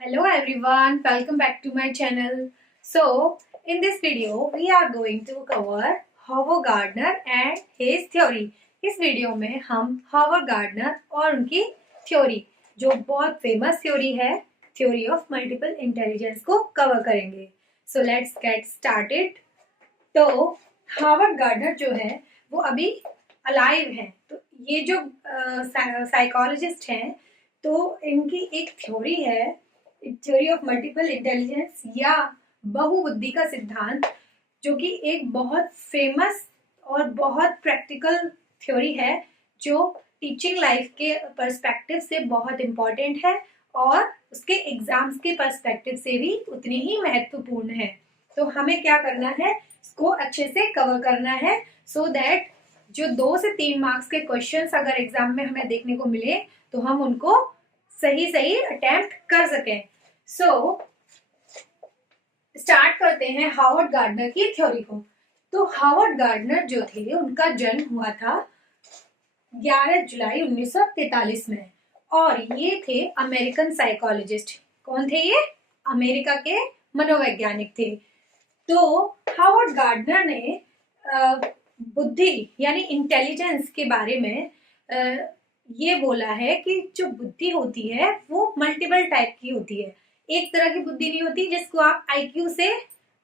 Hello everyone, welcome back to my channel. So, in this video, we are going to cover Howard Gardner and his theory. इस video में हम Howard gardener और उनकी theory, जो बहुत famous theory है, theory of multiple intelligence को cover करेंगे. So let's get started. तो हावर्ड गार्डनर जो है वो अभी अलाइव हैं. तो ये जो साइकोलॉजिस्ट हैं, तो इनकी एक थ्योरी है, थ्योरी ऑफ मल्टीपल इंटेलिजेंस या बहुबुद्धि का सिद्धांत, जो कि एक बहुत फेमस और बहुत प्रैक्टिकल थ्योरी है, जो टीचिंग लाइफ के पर्सपेक्टिव से बहुत इम्पोर्टेंट है और उसके एग्जाम्स के पर्सपेक्टिव से भी उतनी ही महत्वपूर्ण है. तो हमें क्या करना है, इसको अच्छे से कवर करना है, सो दैट जो 2 से 3 मार्क्स के क्वेश्चंस अगर एग्जाम में हमें देखने को मिले तो हम उनको सही अटेम्प्ट कर सकें. सो स्टार्ट करते हैं हावर्ड गार्डनर की थ्योरी को. तो हावर्ड गार्डनर जो थे, उनका जन्म हुआ था 11 जुलाई 1943 में, और ये थे अमेरिकन साइकोलॉजिस्ट. कौन थे ये? अमेरिका के मनोवैज्ञानिक थे. तो हावर्ड गार्डनर ने बुद्धि यानी इंटेलिजेंस के बारे में ये बोला है कि जो बुद्धि होती है वो मल्टीपल टाइप की होती है. एक तरह की बुद्धि नहीं होती जिसको आप आईक्यू से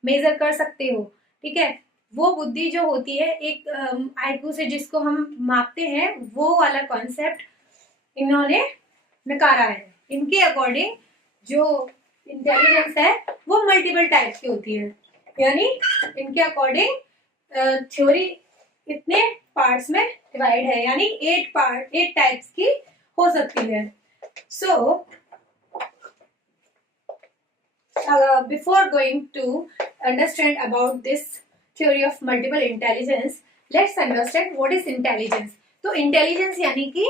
मेजर कर सकते हो. ठीक है, वो बुद्धि जो होती है एक आईक्यू से जिसको हम मापते हैं, वो वाला कॉन्सेप्ट इन्होंने नकारा है. इनके अकॉर्डिंग जो इंटेलिजेंस है वो मल्टीपल टाइप की होती है. यानी इनके अकॉर्डिंग थ्योरी इतने पार्ट्स में डिवाइड है, यानी 8 टाइप्स की हो सकती है. सो before going to understand about this theory of multiple intelligence, let's understand what is intelligence. तो intelligence यानी कि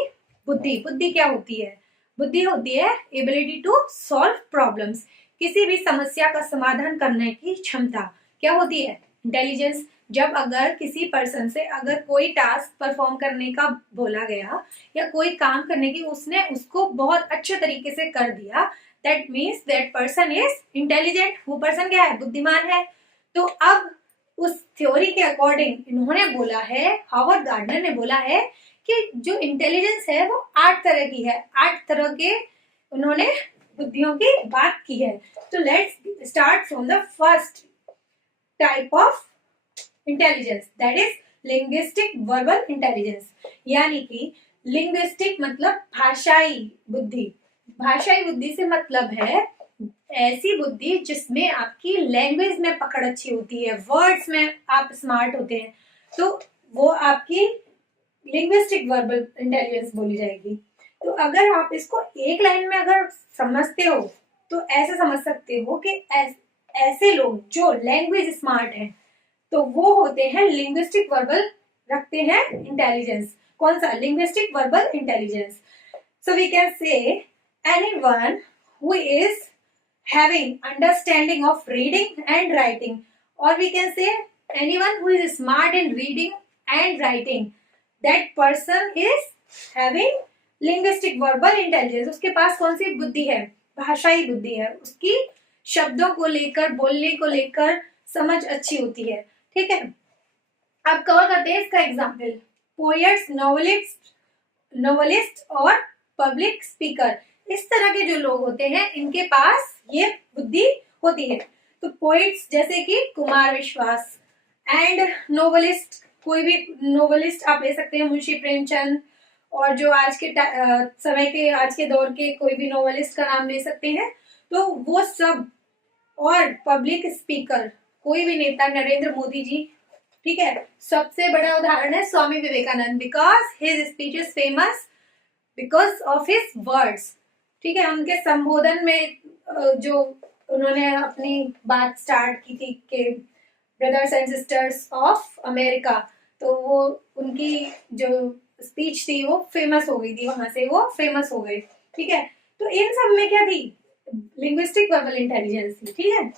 बुद्धि क्या होती है? बुद्धि होती है एबिलिटी टू सॉल्व प्रॉब्लम्स, किसी भी समस्या का समाधान करने की क्षमता. क्या होती है इंटेलिजेंस? जब अगर किसी पर्सन से अगर कोई टास्क परफॉर्म करने का बोला गया या कोई काम करने की, उसने उसको बहुत अच्छे तरीके से कर दिया, that means that person is intelligent. वो पर्सन क्या है? बुद्धिमान है. तो अब उस थ्योरी के अकॉर्डिंग इन्होंने बोला है, हावर्ड गार्डनर ने बोला है कि जो इंटेलिजेंस है वो 8 तरह की है. 8 तरह के उन्होंने बुद्धियों की बात की है. तो let's start from the first type of intelligence, that is linguistic verbal intelligence. यानी कि लिंग्विस्टिक मतलब भाषाई बुद्धि. भाषाई बुद्धि से मतलब है ऐसी बुद्धि जिसमें आपकी लैंग्वेज में पकड़ अच्छी होती है, वर्ड्स में आप स्मार्ट होते हैं, तो वो आपकी लिंग्विस्टिक वर्बल इंटेलिजेंस बोली जाएगी. तो अगर आप इसको एक लाइन में अगर समझते हो तो ऐसे समझ सकते हो कि ऐसे लोग जो लैंग्वेज स्मार्ट हैं, तो वो होते हैं लिंग्विस्टिक वर्बल, रखते हैं इंटेलिजेंस. कौन सा? Linguistic verbal intelligence. So we can say anyone who is having understanding of reading and writing, or we can say anyone who is smart in reading and writing, that person is having linguistic verbal intelligence. उसके पास कौन सी बुद्धि है? भाषाई बुद्धि है. उसकी शब्दों को लेकर, बोलने को लेकर समझ अच्छी होती है. ठीक है, अब कवर करते हैं इसका एग्जाम्पल. पोएट्स, नोवेलिस्ट और पब्लिक स्पीकर, इस तरह के जो लोग होते हैं इनके पास ये बुद्धि होती है. तो पोइट्स जैसे कि कुमार विश्वास, एंड नोवेलिस्ट, कोई भी नोवेलिस्ट आप ले सकते हैं, मुंशी प्रेमचंद, और जो आज के समय के, आज के दौर के कोई भी नोवेलिस्ट का नाम ले सकते हैं. तो वो सब, और पब्लिक स्पीकर कोई भी नेता, नरेंद्र मोदी जी. ठीक है, सबसे बड़ा उदाहरण है Swami Vivekananda, because his speech is famous because of his words. ठीक है, उनके संबोधन में जो उन्होंने अपनी बात स्टार्ट की थी कि brothers and sisters of America, तो वो उनकी जो स्पीच थी वो फेमस हो गई थी, वहां से वो फेमस हो गई. ठीक है, तो इन सब में क्या थी? लिंग्विस्टिक वर्बल इंटेलिजेंस थी. ठीक है,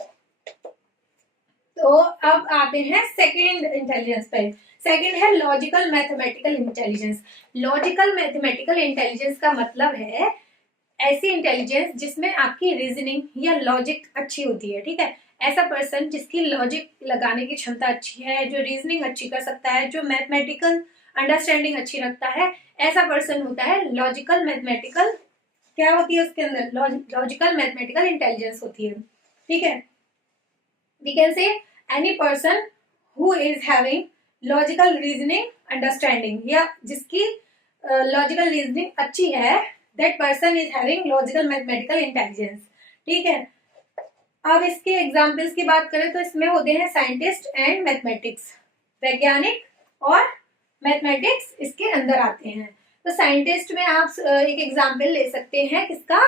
तो अब आते हैं सेकेंड इंटेलिजेंस पे. सेकेंड है logical mathematical intelligence. Logical mathematical intelligence का मतलब है ऐसी इंटेलिजेंस जिसमें आपकी रीजनिंग या लॉजिक अच्छी होती है, ठीक है। ऐसा पर्सन जिसकी लॉजिक लगाने की क्षमता अच्छी है, जो रीजनिंग अच्छी कर सकता है, जो मैथमेटिकल अंडरस्टैंडिंग अच्छी रखता है, ऐसा पर्सन होता है लॉजिकल मैथमेटिकल, क्या होती है उसके अंदर, लॉजिकल मैथमेटिकल इंटेलिजेंस होती है, ठीक है। We can say any person who is having logical reasoning understanding, या जिसकी लॉजिकल रीजनिंग अच्छी है, that person is having logical mathematical intelligence, ठीक है। अब इसके एग्जाम्पल्स की बात करें तो इसमें होते हैं साइंटिस्ट एंड मैथमेटिक्स, वैज्ञानिक और मैथमेटिक्स इसके अंदर आते हैं। तो साइंटिस्ट में आप एक एग्जाम्पल ले सकते हैं किसका,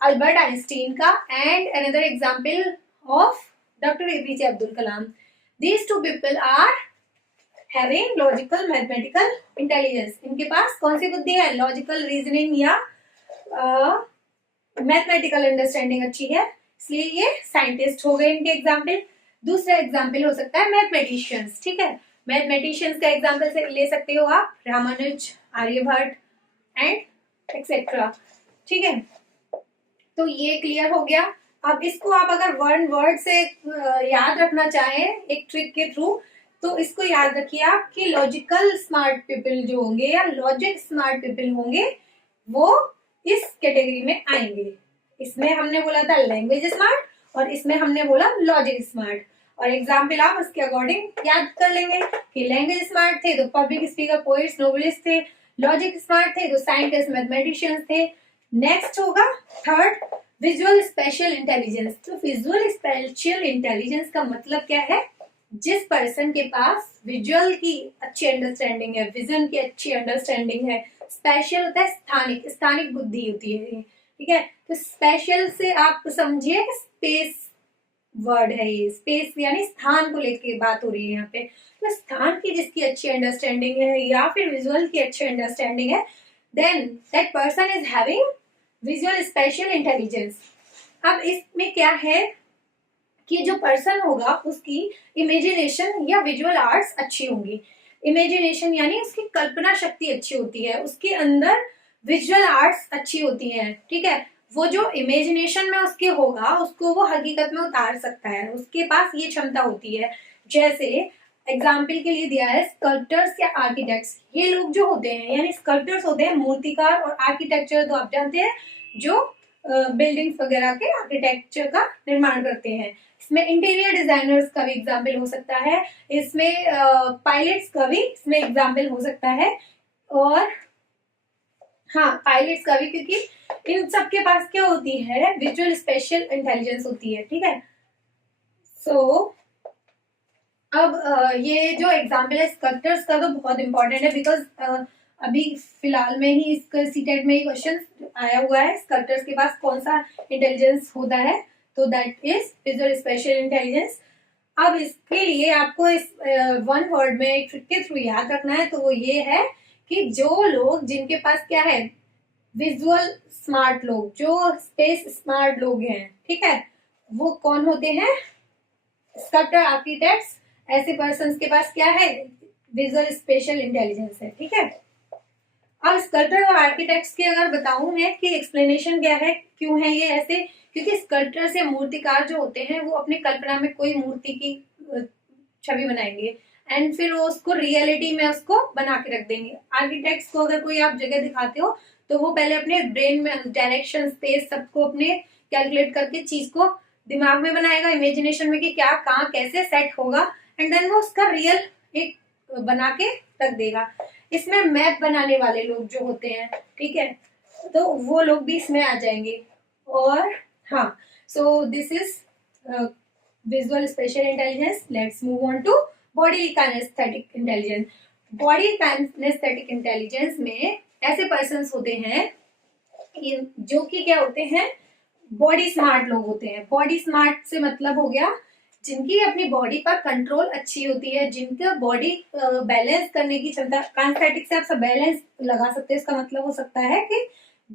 अल्बर्ट आइंस्टीन का, and another example of doctor APJ Abdul Kalam. These two people are having logical mathematical intelligence. इनके पास कौन सी बुद्धि है, लॉजिकल रीजनिंग या मैथमेटिकल अंडरस्टैंडिंग अच्छी है, इसलिए ये साइंटिस्ट हो गए इनके एग्जाम्पल। दूसरा एग्जाम्पल हो सकता है मैथमेटिशियंस, ठीक है। मैथमेटिशियंस का एग्जाम्पल से ले सकते हो आप रामानुज, आर्यभट्ट एंड एक्सेट्रा, ठीक है। तो ये क्लियर हो गया। अब इसको आप अगर वन वर्ड से याद रखना चाहें एक ट्रिक के थ्रू, तो इसको याद रखिए आप कि लॉजिकल स्मार्ट पीपल जो होंगे या लॉजिक स्मार्ट पीपल होंगे वो इस कैटेगरी में आएंगे। इसमें हमने बोला था लैंग्वेज स्मार्ट और इसमें हमने बोला लॉजिक स्मार्ट, और एग्जाम्पल आप उसके अकॉर्डिंग याद कर लेंगे कि लैंग्वेज स्मार्ट थे तो पब्लिक स्पीकर, पोइट्स, नोवेलिस्ट थे। लॉजिक स्मार्ट थे तो साइंटिस्ट, मैथमेटिशियंस थे। नेक्स्ट होगा थर्ड, विजुअल स्पेशल इंटेलिजेंस। तो विजुअल स्पेशल इंटेलिजेंस का मतलब क्या है, जिस पर्सन के पास विजुअल की अच्छी अंडरस्टैंडिंग है, विजन की अच्छी अंडरस्टैंडिंग है। स्पेशल होता है स्थानिक, स्थानिक बुद्धि होती है, ठीक है। तो स्पेशल से आप समझिए स्पेस वर्ड है, ये स्पेस यानी स्थान को लेकर बात हो रही है यहाँ पे। तो स्थान की जिसकी अच्छी अंडरस्टैंडिंग है या फिर विजुअल की अच्छी अंडरस्टैंडिंग है, then that person is having visual spatial intelligence. अब इसमें क्या है कि जो पर्सन होगा उसकी इमेजिनेशन या विजुअल आर्ट्स अच्छी होंगी। इमेजिनेशन यानी उसकी कल्पना शक्ति अच्छी होती है, उसके अंदर विजुअल आर्ट्स अच्छी होती हैं, ठीक है। वो जो इमेजिनेशन में उसके होगा उसको वो हकीकत में उतार सकता है, उसके पास ये क्षमता होती है। जैसे एग्जाम्पल के लिए दिया है स्कल्पटर्स या आर्किटेक्ट्स। ये लोग जो होते हैं यानी स्कल्पटर्स होते हैं मूर्तिकार, और आर्किटेक्चर तो आप जानते हैं जो बिल्डिंग्स वगैरह के आर्किटेक्चर का निर्माण करते हैं। इसमें इंटीरियर डिजाइनर्स का भी एग्जाम्पल हो सकता है, इसमें पायलट्स का भी इसमें एग्जाम्पल हो सकता है, और हाँ पायलट्स का भी, क्योंकि इन सब के पास क्या होती है, विजुअल स्पेशल इंटेलिजेंस होती है, ठीक है। सो अब ये जो एग्जाम्पल है स्कल्पटर्स का तो बहुत इंपॉर्टेंट है, बिकॉज अभी फिलहाल में ही इसका सीटेट में ही क्वेश्चन आया हुआ है, स्कल्पटर्स के पास कौन सा इंटेलिजेंस होता है, तो that is visual spatial intelligence. अब इसके लिए आपको इस वन वर्ड में एक ट्रिक के थ्रू याद रखना है, तो वो ये है कि जो लोग जिनके पास क्या है, विजुअल स्मार्ट लोग, जो स्पेस स्मार्ट लोग हैं, ठीक है, वो कौन होते हैं, स्कल्पटर, आर्किटेक्ट्स। ऐसे पर्सन्स के पास क्या है, विजुअल स्पेशल इंटेलिजेंस है, ठीक है। अब स्कल्पटर और आर्किटेक्ट्स की अगर बताऊं मैं कि एक्सप्लेनेशन क्या है, क्यों है ये ऐसे, क्योंकि स्कल्पटर्स या मूर्तिकार जो होते हैं वो अपनी कल्पना में कोई मूर्ति की छवि बनाएंगे एंड फिर वो उसको रियलिटी में उसको बना के रख देंगे। आर्किटेक्ट्स को अगर कोई आप जगह दिखाते हो तो वो पहले अपने ब्रेन में डायरेक्शन, स्पेस सबको अपने कैलकुलेट करके चीज को दिमाग में बनाएगा, इमेजिनेशन में कि क्या कहाँ कैसे सेट होगा, एंड देन वो उसका रियल एक बना के रख देगा। इसमें मैप बनाने वाले लोग जो होते हैं, ठीक है, तो वो लोग भी इसमें आ जाएंगे। और हाँ, so this is visual spatial intelligence. Let's move on to body kinaesthetic intelligence. Body kinaesthetic intelligence में ऐसे पर्सन्स होते हैं जो कि क्या होते हैं, बॉडी स्मार्ट लोग होते हैं। बॉडी स्मार्ट से मतलब हो गया जिनकी अपनी बॉडी पर कंट्रोल अच्छी होती है, जिनका बॉडी बैलेंस करने की क्षमता। काइनेस्थेटिक से आप सब बैलेंस लगा सकते हैं, इसका मतलब हो सकता है कि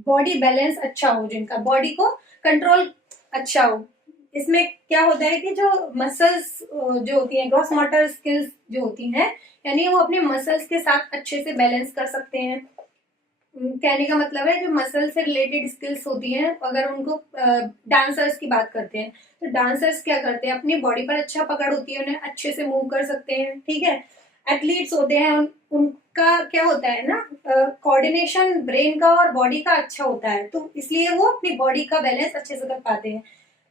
बॉडी बैलेंस अच्छा हो, जिनका बॉडी को कंट्रोल अच्छा हो। इसमें क्या होता है कि जो मसल्स जो होती हैं, ग्रॉस मोटर स्किल्स जो होती हैं, यानी वो अपने मसल्स के साथ अच्छे से बैलेंस कर सकते हैं, कहने का मतलब है जो मसल से रिलेटेड स्किल्स होती हैं, अगर उनको डांसर्स की बात करते हैं तो डांसर्स क्या करते हैं, अपनी बॉडी पर अच्छा पकड़ होती है, उन्हें अच्छे से मूव कर सकते हैं, ठीक है। एथलीट्स होते हैं उनका क्या होता है ना, कोऑर्डिनेशन ब्रेन का और बॉडी का अच्छा होता है, तो इसलिए वो अपनी बॉडी का बैलेंस अच्छे से कर पाते हैं।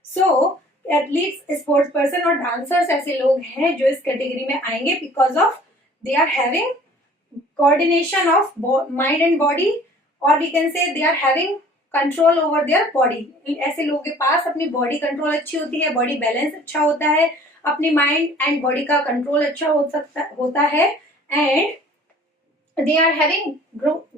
सो एथलीट्स, स्पोर्ट्स पर्सन और डांसर्स ऐसे लोग हैं जो इस कैटेगरी में आएंगे because of they are having coordination of mind and body, or we can say they are having control over their body. ऐसे लोगों के पास अपनी बॉडी कंट्रोल अच्छी होती है, बॉडी बैलेंस अच्छा होता है, अपनी माइंड एंड बॉडी का कंट्रोल अच्छा होता है, and they are having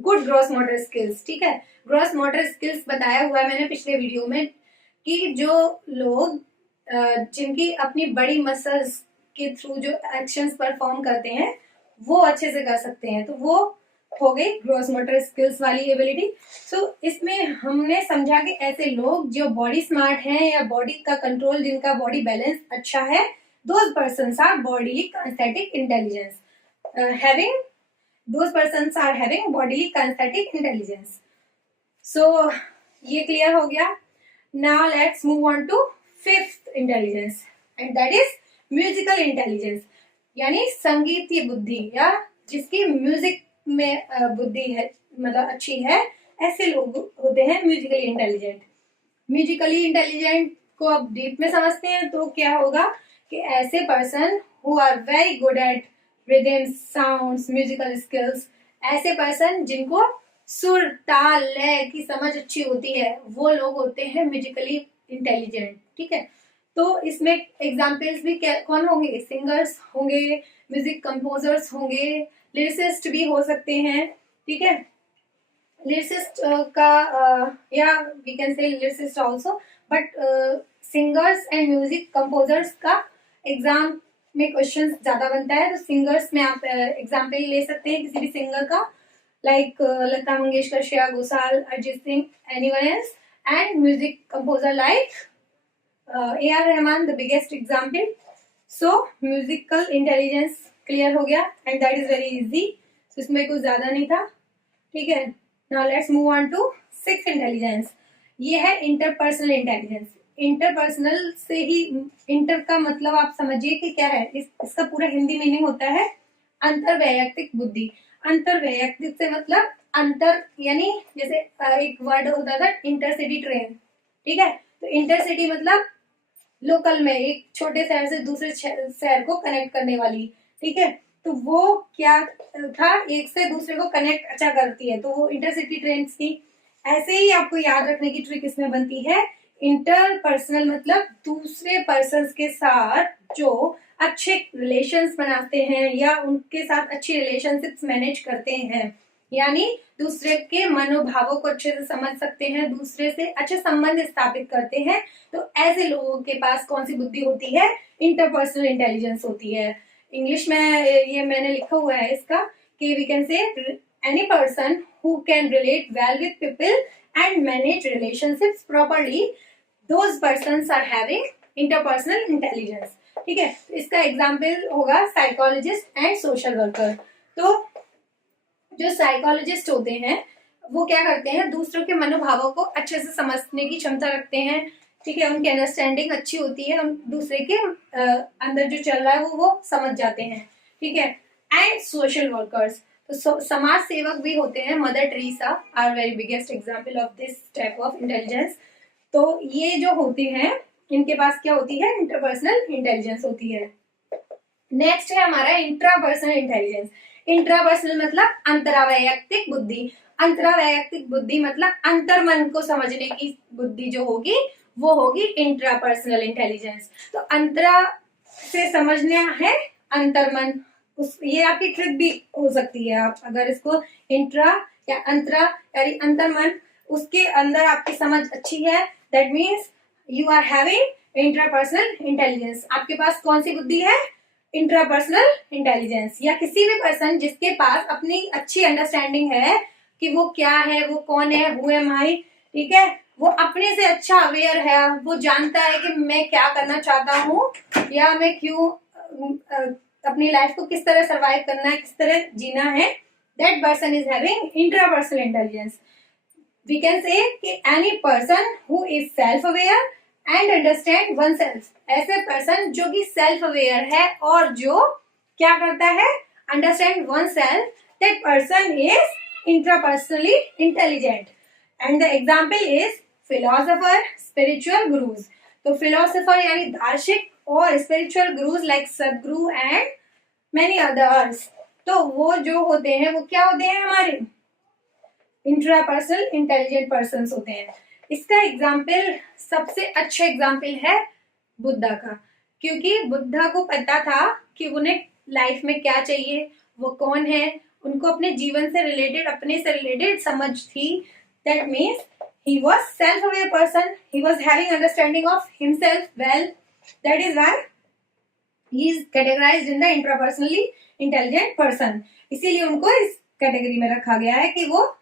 good gross motor skills, ठीक है। ग्रॉस मोटर स्किल्स बताया हुआ है मैंने पिछले वीडियो में कि जो लोग जिनकी अपनी बड़ी मसल्स के थ्रू जो एक्शंस परफॉर्म करते हैं वो अच्छे से कर सकते हैं, तो वो हो गई ग्रॉस मोटर स्किल्स वाली एबिलिटी। सो इसमें हमने समझा कि ऐसे लोग जो बॉडी स्मार्ट हैं या बॉडी का कंट्रोल, जिनका बॉडी बैलेंस अच्छा है, those persons are bodily kinesthetic intelligence, having those persons are having bodily kinesthetic intelligence. So ये क्लियर हो गया। Now let's move on to fifth intelligence and that is musical intelligence, यानी संगीतीय बुद्धि, या जिसकी म्यूजिक में बुद्धि है, मतलब अच्छी है, ऐसे लोग होते हैं म्यूजिकली इंटेलिजेंट। म्यूजिकली इंटेलिजेंट को अब डीप में समझते हैं तो क्या होगा कि ऐसे person who are very good at rhythm, sounds, musical skills, ऐसे पर्सन जिनको सुर, ताल, लय की समझ अच्छी होती है, वो लोग होते हैं म्यूजिकली इंटेलिजेंट, ठीक है। तो इसमें एग्जाम्पल्स भी कौन होंगे, सिंगर्स होंगे, म्यूजिक कंपोजर्स होंगे, लिरिसिस्ट भी हो सकते हैं, ठीक है। लिरिसिस्ट का या we can say lyricist also, but singers and music composers का एग्जाम में क्वेश्चन ज्यादा बनता है, तो सिंगर्स में आप एग्जाम्पल ले सकते हैं किसी भी सिंगर का, like Lata Mangeshkar, Shreya Ghoshal, Arijit Singh, anyone else, and music composer like A.R. Rahman, the biggest example. So musical intelligence clear हो गया and that is very easy. So इसमें कुछ ज्यादा नहीं था, ठीक है। Now let's move on to sixth intelligence. ये है interpersonal intelligence. इंटरपर्सनल से ही, इंटर का मतलब आप समझिए कि क्या है, इसका पूरा हिंदी मीनिंग होता है अंतरवैयक्तिक बुद्धि। अंतरवैयक्तिक से मतलब अंतर, यानी जैसे एक वर्ड होता था इंटरसिटी ट्रेन, ठीक है, तो इंटरसिटी मतलब लोकल में एक छोटे शहर से दूसरे शहर को कनेक्ट करने वाली, ठीक है, तो वो क्या था, एक से दूसरे को कनेक्ट अच्छा करती है, तो वो इंटरसिटी ट्रेन थी। ऐसे ही आपको याद रखने की ट्रिक इसमें बनती है, इंटरपर्सनल मतलब दूसरे पर्सन्स के साथ जो अच्छे रिलेशंस बनाते हैं या उनके साथ अच्छी रिलेशनशिप्स मैनेज करते हैं, यानी दूसरे के मनोभावों को अच्छे से समझ सकते हैं, दूसरे से अच्छे संबंध स्थापित करते हैं, तो ऐसे लोगों के पास कौन सी बुद्धि होती है, इंटरपर्सनल इंटेलिजेंस होती है। इंग्लिश में ये मैंने लिखा हुआ है इसका कि we can say any person who can relate well with people and manage relationships properly, those persons are having interpersonal intelligence, ठीक है। इसका एग्जाम्पल होगा साइकोलॉजिस्ट एंड सोशल वर्कर। तो जो साइकोलॉजिस्ट होते हैं वो क्या करते हैं, दूसरों के मनोभावों को अच्छे से समझने की क्षमता रखते हैं, ठीक है, उनकी अंडरस्टैंडिंग अच्छी होती है, उन दूसरे के अंदर जो चल रहा है वो समझ जाते हैं, ठीक है। एंड सोशल वर्कर्स, तो समाज सेवक भी होते हैं, Mother Teresa are very biggest example of this type of intelligence. तो ये जो होते हैं इनके पास क्या होती है, इंटरपर्सनल इंटेलिजेंस होती है। नेक्स्ट है हमारा इंट्रापर्सनल इंटेलिजेंस। इंट्रापर्सनल मतलब अंतरावैयक्तिक बुद्धि। अंतरावैयक्तिक बुद्धि मतलब अंतर्मन को समझने की बुद्धि जो होगी वो होगी इंट्रापर्सनल इंटेलिजेंस। तो अंतरा से समझना है अंतर्मन, ये आपकी ट्रिक भी हो सकती है। आप अगर इसको इंट्रा या अंतरा यानी अंतर्मन, उसके अंदर आपकी समझ अच्छी है, that means you are having intrapersonal intelligence. आपके पास कौन सी बुद्धि है, इंट्रापर्सनल इंटेलिजेंस। या किसी भी पर्सन जिसके पास अपनी अच्छी अंडरस्टैंडिंग है कि वो क्या है, वो कौन है, हु एम आई, ठीक है, वो अपने से अच्छा अवेयर है, वो जानता है कि मैं क्या करना चाहता हूँ या मैं क्यों अपनी लाइफ को किस तरह सरवाइव करना है, किस तरह जीना है, that person is having intrapersonal intelligence. We can say कि any person who is self aware and understand oneself. ऐसे person जो कि self aware है और जो क्या करता है, understand oneself, that person is intrapersonally intelligent. And the example is philosopher, spiritual gurus. तो philosopher यानी दार्शनिक और spiritual gurus like सदगुरु and many others. तो वो जो होते हैं वो क्या होते हैं, हमारे इंट्रापर्सनल इंटेलिजेंट पर्सन्स होते हैं. इसका एग्जाम्पल, सबसे अच्छा एग्जाम्पल है बुद्धा का, क्योंकि बुद्धा को पता था कि उन्हें लाइफ में क्या चाहिए, वो कौन है, उनको अपने जीवन से रिलेटेड, अपने से रिलेटेड समझ थी. That means he was self aware person, he was having understanding of himself well. That is why he is categorised in the intrapersonally intelligent person. इसीलिए उनको इस कैटेगरी में रखा गया है कि वो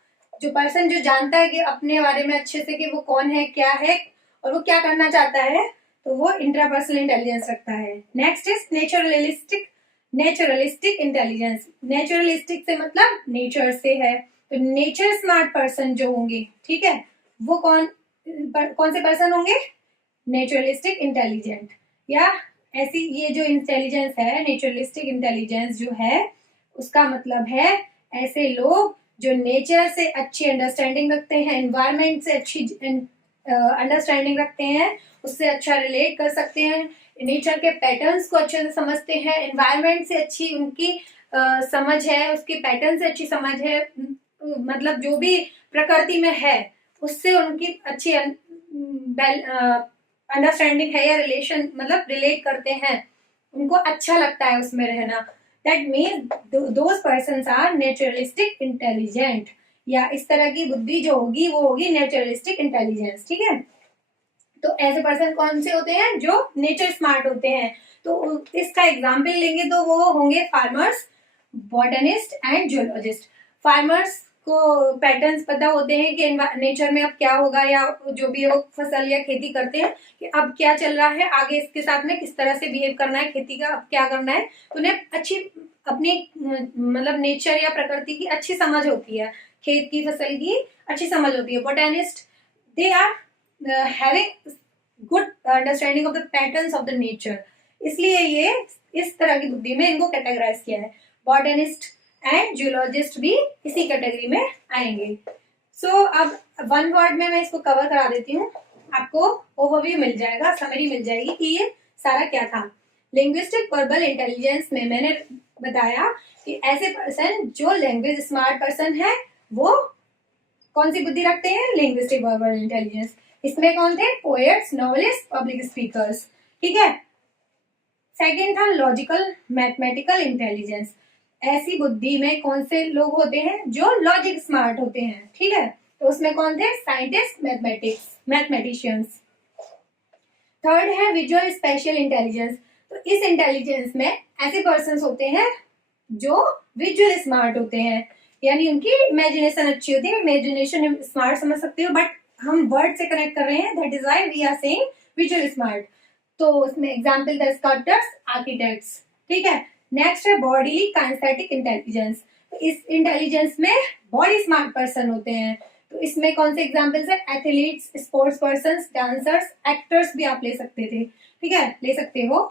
जो पर्सन जो जानता है कि अपने बारे में अच्छे से कि वो कौन है, क्या है और वो क्या करना चाहता है, तो वो इंट्रापर्सनल इंटेलिजेंस रखता है. Next is naturalistic intelligence. Naturalistic से मतलब नेचर से है. तो नेचर स्मार्ट पर्सन जो होंगे, ठीक है, वो कौन से पर्सन होंगे, नेचुरलिस्टिक इंटेलिजेंट. या ऐसी ये जो इंटेलिजेंस है, नेचुरलिस्टिक इंटेलिजेंस जो है, उसका मतलब है ऐसे लोग जो नेचर से अच्छी अंडरस्टैंडिंग रखते हैं, एनवायरनमेंट से अच्छी अंडरस्टैंडिंग रखते हैं, उससे अच्छा रिलेट कर सकते हैं, नेचर के पैटर्न्स को अच्छे से समझते हैं, एनवायरनमेंट से अच्छी उनकी समझ है, उसके पैटर्न से अच्छी समझ है, मतलब जो भी प्रकृति में है उससे उनकी अच्छी अंडरस्टैंडिंग है या रिलेशन, मतलब रिलेट करते हैं, उनको अच्छा लगता है उसमें रहना. That means those persons are naturalistic intelligent. या इस तरह की बुद्धि जो होगी वो होगी नेचुरलिस्टिक इंटेलिजेंस. ठीक है, तो ऐसे पर्सन कौन से होते हैं, जो नेचर स्मार्ट होते हैं. तो इसका एग्जाम्पल लेंगे तो वो होंगे farmers, botanist and geologist. Farmers को पैटर्न्स पता होते हैं कि नेचर में अब क्या होगा, या जो भी वो फसल या खेती करते हैं कि अब क्या चल रहा है, आगे इसके साथ में किस तरह से बिहेव करना है, खेती का अब क्या करना है. तो उन्हें अच्छी अपनी मतलब नेचर या प्रकृति की अच्छी समझ होती है, खेत की फसल की अच्छी समझ होती है. Botanist, they are having good understanding of the patterns of the nature. इसलिए ये इस तरह की बुद्धि में इनको कैटेगराइज किया है. बॉटनिस्ट एंड जियोलॉजिस्ट भी इसी कैटेगरी में आएंगे. सो अब वन वर्ड में मैं इसको कवर करा देती हूँ, आपको ओवरव्यू मिल जाएगा, समरी मिल जाएगी कि ये सारा क्या था. लिंग्विस्टिक वर्बल इंटेलिजेंस में मैंने बताया कि ऐसे पर्सन जो लैंग्वेज स्मार्ट पर्सन है वो कौन सी बुद्धि रखते हैं, लिंग्विस्टिक वर्बल इंटेलिजेंस. इसमें कौन थे, पोएट्स, नॉवेलिस्ट, पब्लिक स्पीकर्स. ठीक है. सेकेंड था लॉजिकल मैथमेटिकल इंटेलिजेंस. ऐसी बुद्धि में कौन से लोग होते हैं, जो लॉजिक स्मार्ट होते हैं. ठीक है, तो उसमें कौन थे, साइंटिस्ट, मैथमेटिशियंस. थर्ड है विजुअल स्पेशियल इंटेलिजेंस. तो इस इंटेलिजेंस में ऐसे पर्सन होते हैं जो विजुअल स्मार्ट होते हैं, यानी उनकी इमेजिनेशन अच्छी होती है. इमेजिनेशन स्मार्ट समझ सकते हो, बट हम वर्ड से कनेक्ट कर रहे हैं, that is why we are saying visual smart. तो उसमें एग्जाम्पल द स्कल्पटर्स, आर्किटेक्ट्स. ठीक है. नेक्स्ट है बॉडी काइनेस्थेटिक इंटेलिजेंस. तो इस इंटेलिजेंस में बॉडी स्मार्ट पर्सन होते हैं. तो इसमें कौन से एग्जाम्पल्स है, athletes, sports persons, dancers, actors भी आप ले सकते थे. ठीक है, ले सकते हो.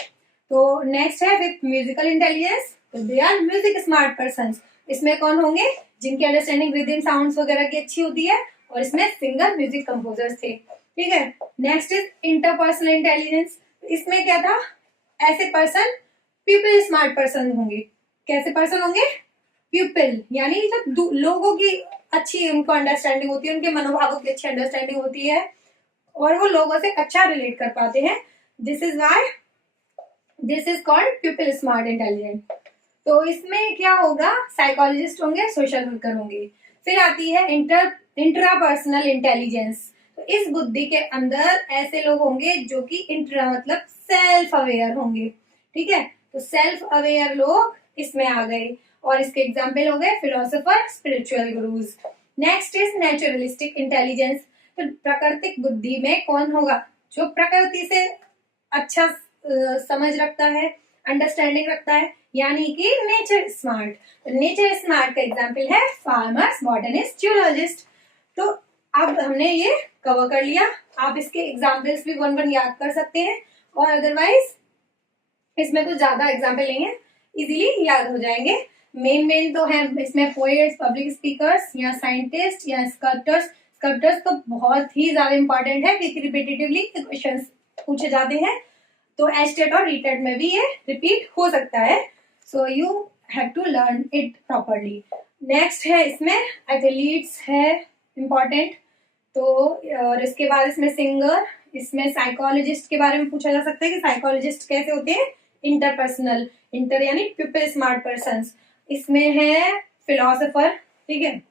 तो नेक्स्ट है विथ म्यूजिकल इंटेलिजेंस. तो they are music smart person. इसमें कौन होंगे, जिनकी अंडरस्टैंडिंग रिदम साउंड्स वगैरह की अच्छी होती है, और इसमें सिंगर, म्यूजिक कंपोजर्स थे. ठीक है. Next is interpersonal intelligence. इसमें क्या था, ऐसे पर्सन पीपल स्मार्ट पर्सन होंगे. कैसे पर्सन होंगे, पीपल, यानी जो लोगों की अच्छी उनको अंडरस्टैंडिंग होती है, उनके मनोभावों की अच्छी अंडरस्टैंडिंग होती है, और वो लोगों से अच्छा रिलेट कर पाते हैं. This is why this is called people smart intelligent. तो इसमें क्या होगा, साइकोलॉजिस्ट होंगे, सोशल वर्कर होंगे. फिर आती है इंट्रापर्सनल इंटेलिजेंस. तो इस बुद्धि के अंदर ऐसे लोग होंगे जो कि इंट्रा मतलब सेल्फ अवेयर होंगे. ठीक है, तो सेल्फ अवेयर लोग इसमें आ गए, और इसके एग्जाम्पल हो गए philosopher, spiritual gurus. Next is naturalistic intelligence. तो प्राकृतिक बुद्धि में कौन होगा, जो प्रकृति से अच्छा समझ रखता है, अंडरस्टैंडिंग रखता है, यानी कि नेचर स्मार्ट। नेचर स्मार्ट का एग्जाम्पल है फार्मर्स, बॉटनिस्ट, जूलॉजिस्ट। तो अब हमने ये कवर कर लिया। आप इसके एग्जाम्पल्स भी वन वन याद कर सकते हैं, और अदरवाइज इसमें कुछ ज्यादा एग्जाम्पल नहीं है, इजीली याद हो जाएंगे। मेन तो है इसमें पोएट्स, पब्लिक स्पीकर्स या साइंटिस्ट या स्कल्प्टर्स। स्कल्प्टर्स तो बहुत ही ज्यादा इंपॉर्टेंट है क्योंकि रिपीटेटिवली क्वेश्चन पूछे जाते हैं, तो एचटेट और रीटेट में भी ये रिपीट हो सकता है। So you have to learn it properly. Next है इसमें एथलीट्स है इम्पॉर्टेंट, तो और इसके बाद इसमें सिंगर, इसमें साइकोलॉजिस्ट के बारे में पूछा जा सकता है कि साइकोलॉजिस्ट कैसे होते हैं, इंटरपर्सनल, इंटर यानी पीपल स्मार्ट पर्सन। इसमें है फिलोसोफर, ठीक है,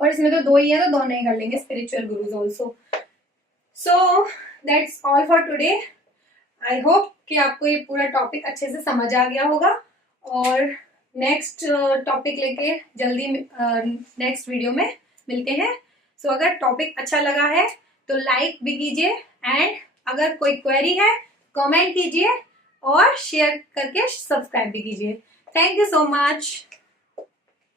और इसमें तो दो ही है तो दो नहीं कर लेंगे, spiritual gurus also. So that's all for today. I hope कि आपको ये पूरा टॉपिक अच्छे से समझ आ गया होगा, और नेक्स्ट टॉपिक लेके जल्दी नेक्स्ट वीडियो में मिलते हैं। सो अगर टॉपिक अच्छा लगा है तो लाइक भी कीजिए, एंड अगर कोई क्वेरी है कमेंट कीजिए, और शेयर करके सब्सक्राइब भी कीजिए। Thank you so much.